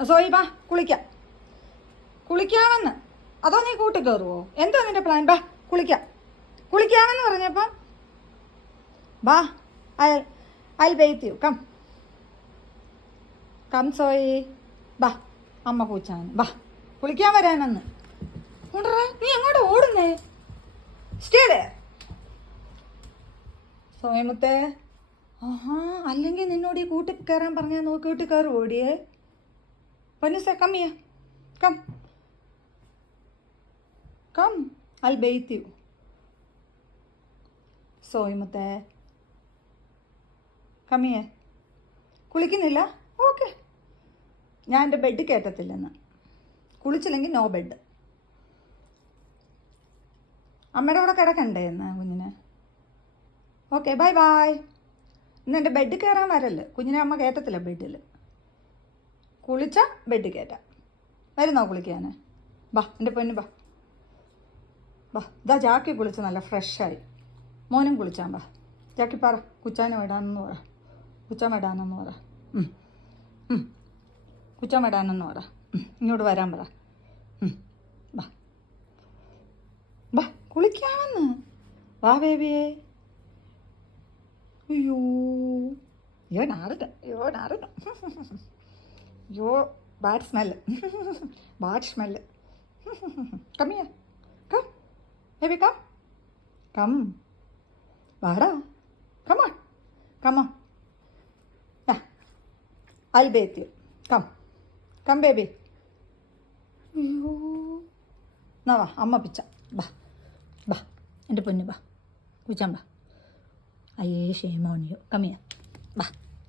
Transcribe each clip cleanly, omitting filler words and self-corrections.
സോയി ബാ കുളിക്കാം. കുളിക്കാമെന്ന്. അതോ നീ കൂട്ടി കയറുവോ? എന്തോ നിന്റെ പ്ലാൻ? ബാ കുളിക്കാം. കുളിക്കാമെന്ന് പറഞ്ഞപ്പം ബാ I wait you. Come come സോയി. ബാ അമ്മ പൂച്ചാണ്. ബാ കുളിക്കാൻ വരാനെന്ന്. നീ എങ്ങോട്ട് ഓടുന്നേ? Stay there. സോയമുത്തേ, ആഹാ, അല്ലെങ്കിൽ നിന്നോട് ഈ കൂട്ടി കയറാൻ പറഞ്ഞാൽ നോക്കിയിട്ട് കയറി ഓടിയേ. പനുസേ കമ്മിയ come come I bathe you. സോയമുത്തേ കമ്മിയേ. കുളിക്കുന്നില്ല? ഓക്കെ, ഞാൻ എൻ്റെ ബെഡ് കയറ്റത്തില്ലെന്ന്. കുളിച്ചില്ലെങ്കിൽ നോ ബെഡ്. അമ്മയുടെ കൂടെ കിടക്കണ്ടേ എന്ന് കുഞ്ഞിനെ? Okay bye bye. ഇന്ന് എൻ്റെ ബെഡ് കയറാൻ വരല്ലേ. കുഞ്ഞിനെ അമ്മ കയറ്റത്തില്ല ബെഡിൽ. കുളിച്ചാൽ ബെഡ് കയറ്റാം. വരുന്നോ കുളിക്കാൻ? ബാ എൻ്റെ പൊന്ന് ബാ. ബാ ഇതാ ജാക്കി കുളിച്ച് നല്ല ഫ്രഷായി. മോനും കുളിച്ചാൻ ബാ. ജാക്കി പറ കുച്ചാനെ വിടാനെന്ന് പറ. കുച്ചാൻ വിടാനെന്ന് പറ. കുച്ചാൻ വിടാനെന്ന് പറ. ഇങ്ങോട്ട് വരാൻ പറ. ബാ ബാ കുളിക്കാമെന്ന്. വാ ബേബിയേ. അയ്യോ നാറില്ല. അയ്യോ ബാഡ് സ്മെല്ല്. കമ്മിയ കം ബേബി കം കം. വാടാ come on come on. I'll bathe you. Come baby. അയ്യോ എന്നാ വാ അമ്മ പിച്ച. ബാ ബാ എൻ്റെ പൊന്ന് ബാ കുളിച്ചാൻ ബാ. അയ്യേ ഷേമോണിയോ കമ്മിയ. ബാ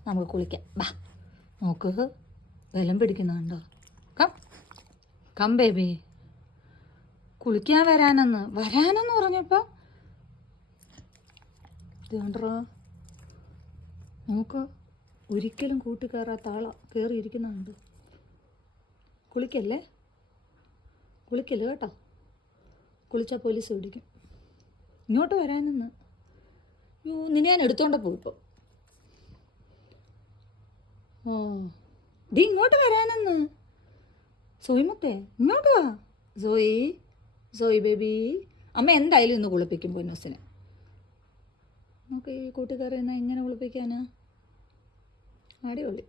നമുക്ക് കുളിക്കാം. ബാ നോക്ക് ബലം പിടിക്കുന്നുണ്ടോ? Come baby. കുളിക്കാൻ വരാനെന്ന് പറഞ്ഞപ്പോൾ ഇതുകൊണ്ടോ നമുക്ക് ഒരിക്കലും കൂട്ടുകയറാത്ത ആളാ കയറിയിരിക്കുന്നുണ്ട്. കുളിക്കല്ലേ കേട്ടോ. കുളിച്ചാൽ പോലീസ് പിടിക്കും. ഇങ്ങോട്ട് വരാനെന്ന്. അയ്യോ നിന്നെ ഞാൻ എടുത്തോണ്ട് പോകും ഇപ്പോൾ. ഇങ്ങോട്ട് വരാനെന്ന്. സോയിമുത്തേ ഇങ്ങോട്ട് വാ. സോയി ബേബി. അമ്മ എന്തായാലും ഇന്ന് കുളിപ്പിക്കും പൊന്നൂസിനെ. നമുക്ക് ഈ കൂട്ടുകാരെ എന്നാൽ എങ്ങനെ കുളിപ്പിക്കാനാ? അടിപൊളി.